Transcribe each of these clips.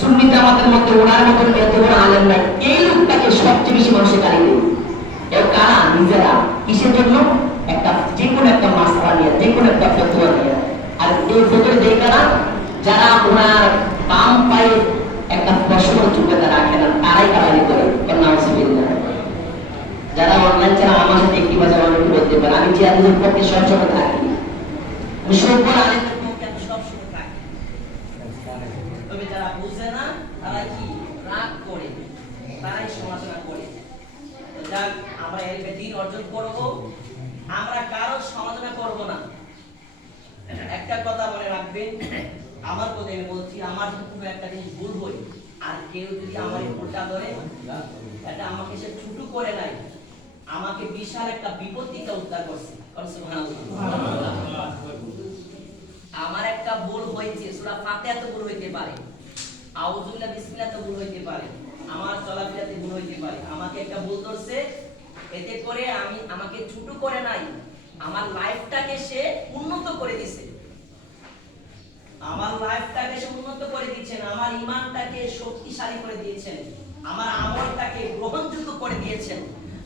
সুন্নিতে আমাদের মধ্যে ওনার মতন এত বড় আলেম নাই, এই লোকটাকে সবচেয়ে বেশি মানুষের গালি দেয়। এর কারা নিজেরা কিসের জন্য? একটা যে কোনো একটা মাসলা নিয়ে, যে কোনো একটা ফতোয়া নিয়ে। আর এই ফতোয়া দেয় কারা? যারা ওনার বাম পায়ে একটা ফসল চুপেতে রাখে না, তারাই গালি করে। নাউজুবিল্লাহ। যারা অনলাইন ছাড়া আমার সাথে একটি বাজার অনেক বলতে পারে, আমি যে আলেমের পক্ষে সবসময় থাকি, আমি সবগুলো আলেমের পক্ষে আমি সবসময় থাকি। তবে যারা বুঝে না তারা কি রাগ করে, তারাই সমালোচনা করে। যাক, আমরা এলমে দ্বীন অর্জন করব, আমরা কারো সমালোচনা করব না। একটা কথা মনে রাখবেন, আমার কথা আমি বলছি, আমার যদি কোনো একটা জিনিস ভুল হয় আর কেউ যদি আমার এই ভুলটা ধরে, এটা আমাকে সে ছুটু করে নাই, আমাকে বিশাল একটা বিপদ থেকে উদ্ধার করছে। সুবহানাল্লাহ। আমার একটা ভুল হয়েছে, সূরা ফাতিহাতে ভুল হইতে পারে, আউযুবিল্লাহ বিসমিল্লাহতে ভুল হইতে পারে, আমার চলাফেরাতে ভুল হইতে পারে। আমাকে একটা ভুল ধরছে, এতে করে আমাকে ছুটু করে নাই, আমার লাইফটাকে সে উন্নত করে দিয়েছে। আমার লাইফটাকে সে উন্নত করে দিয়েছেন, আমার ঈমানটাকে শক্তিশালী করে দিয়েছেন, আমার আমলটাকে গ্রহণযোগ্য করে দিয়েছেন।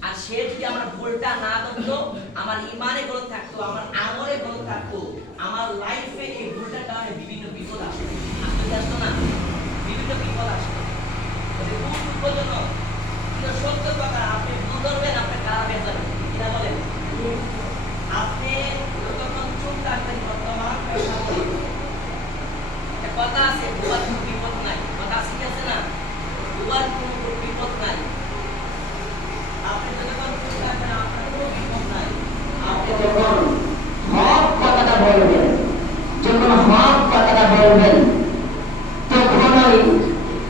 আর সে যদি আমার ভুলটা না ধরতো, আমার ঈমানে গলত থাকতো, আমার আমলে গলত থাকতো, আমার লাইফে এই ভুলটার কারণে বিভিন্ন বিপদ আসতো। আসতো না? বিভিন্ন বিপদ আসতো। এটা খুব দুঃখজনক, কিন্তু সত্য কথা। আপনি ভুল ধরবেন, আপনি খারাপ হয়ে যাবেন। কিনা বলেন? আপনি যতক্ষণ চুপ থাকবেন, বর্তমান কথা আছে, দুবার কোনো বিপদ নাই। কথা আছে কি আছে না? দুবার কোনো বিপদ নাই। আপনি যতক্ষণ চুপ থাকবেন, আপনার কোনো বিপদ নাই। আপনি যখন হক কথাটা বলবেন, যখন হক কথাটা বলবেন, তখনই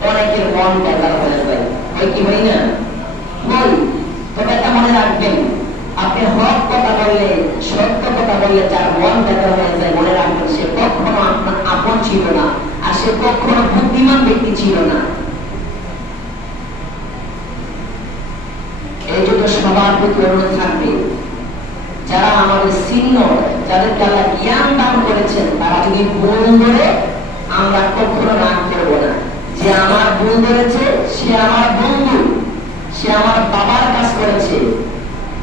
অনেকের মন বেজার হয়ে যায়। হয় কি হয় না? হয়। তবে এটা মনে রাখবেন, আপনি হক কথা বললে, সত্য কথা বললে যার মন বেজার হয়ে যায়, মনে রাখবেন সে কখনো আপনার আপন ছিল না, আর সে কখনো বুদ্ধিমান ব্যক্তি ছিল না। এই জন্য সবার প্রতি অনুরোধ থাকবে, যারা আমাদের সিনিয়র, যাদেরকে আল্লাহ জ্ঞান দান করেছেন, তারা যদি ভুল ধরে, আমরা কখনো রাগ করবো না। যে আমার ভুল ধরেছে, সে আমার বন্ধু, সে আমার বাবার কাজ করেছে,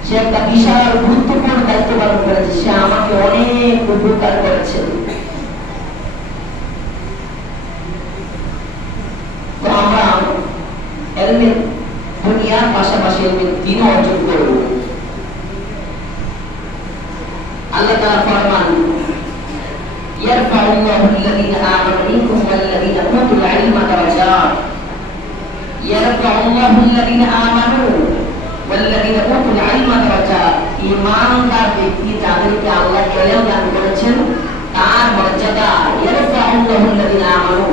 সে একটা বিশাল গুরুত্বপূর্ণ দায়িত্ব পালন করেছে, সে আমাকে অনেক উপকার করেছে। তো আমরা এলমে দুনিয়ার পাশাপাশি এলমে দ্বীন অর্জন করব। আল্লাহ তাআলা ফরমান, ইয়ারফাউল্লাহু আল্লাযীনা আমানু মিনকুম ওয়াল্লাযীনা উতুল ইলমা দারাজাত। ইয়ারফাউল্লাহু আল্লাযীনা আমানু ওয়াল্লাযীনা উতুল ইলমা দারাজাত। ঈমানদার ব্যক্তি যাদেরকে আল্লাহ ইলম দান করেছেন, তার মর্যাদা ইয়ারফাউল্লাহু আল্লাযীনা আমানু,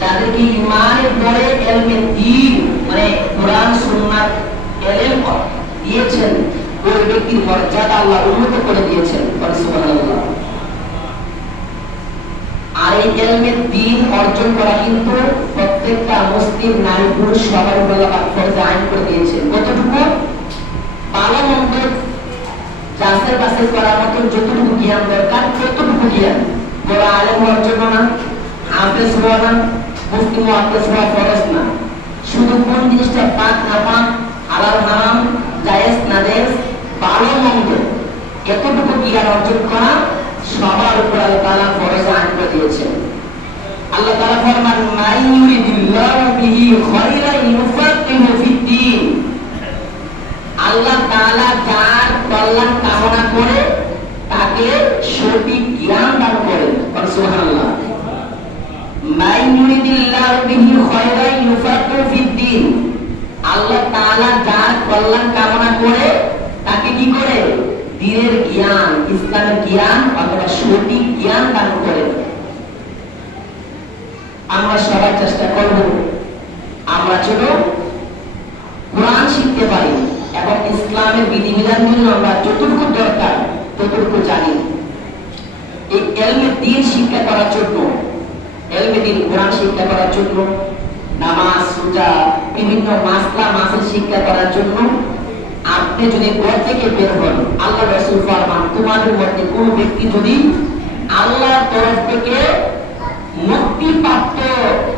যাদেরকে ঈমানের পরে ইলমে দ্বীন মানে কোরআন সুন্নাহ ইলম দিয়েছেন, ওই ব্যক্তির মর্যাদা আল্লাহ উন্নত করে দিয়েছেন। সুবহানাল্লাহ। আর এই ইলমে দ্বীন অর্জন করা কিন্তু প্রত্যেকটা মুসলিম নারী পুরুষ সবার উপর আল্লাহ ফরজ আইন করে দিয়েছেন। কতটুকু? ভালো মন্দ যাচাই বাছাই করার মতো যতটুকু জ্ঞান দরকার, ততটুকু জ্ঞান। বড় আলেম হওয়ার জন্য না, হাফেজ হওয়া না, মুফতি মুহাদ্দিস হওয়া ফরজ না। শুধু কোন জিনিসটা পাক না পাক, হালাল হারাম, জায়েজ না জায়েজ, ভালো মন্দ, এতটুকু জ্ঞান অর্জন করা সবার উপর আল্লাহ তাআলা ফরজ আইন করে দিয়েছেন। আল্লাহ তাআলা ফরমান, মান ইউরিদুল্লাহু বিহি খায়রান ইউফাক্কিহু ফিদ্দীন। আল্লাহ তাআলা যার কল্যাণ কামনা করে তাকে সঠিক জ্ঞান দান করেন। সুবহানাল্লাহ। মান ইউরিদুল্লাহু বিহি খায়রান ইউফাক্কিহু ফিদ্দীন। আল্লাহ তাআলা যার কল্যাণ কামনা করে তাকে কি করে? দ্বীনের জ্ঞান, ইসলামের জ্ঞান অথবা সঠিক জ্ঞান দান করেন। আমরা সবাই চেষ্টা করব আমরা যেন কোরআন শিখতে পারি এবং ইসলামের বিধিবিধান জন্য আমরা যতটুকু দরকার ততটুকু জানি। এই ইলমে দ্বীন শিক্ষা করার জন্য, ইলমে দ্বীন কোরআন শিক্ষা করার জন্য, নামাজ রোজা বিভিন্ন মাসলা মাসেল শিক্ষা করার জন্য আপনি যদি ঘর থেকে বের হন, আল্লাহ রাসূল ফরমান, তোমাদের মধ্যে কোন ব্যক্তি যদি আল্লাহর তরফ থেকে মুক্তিপ্রাপ্ত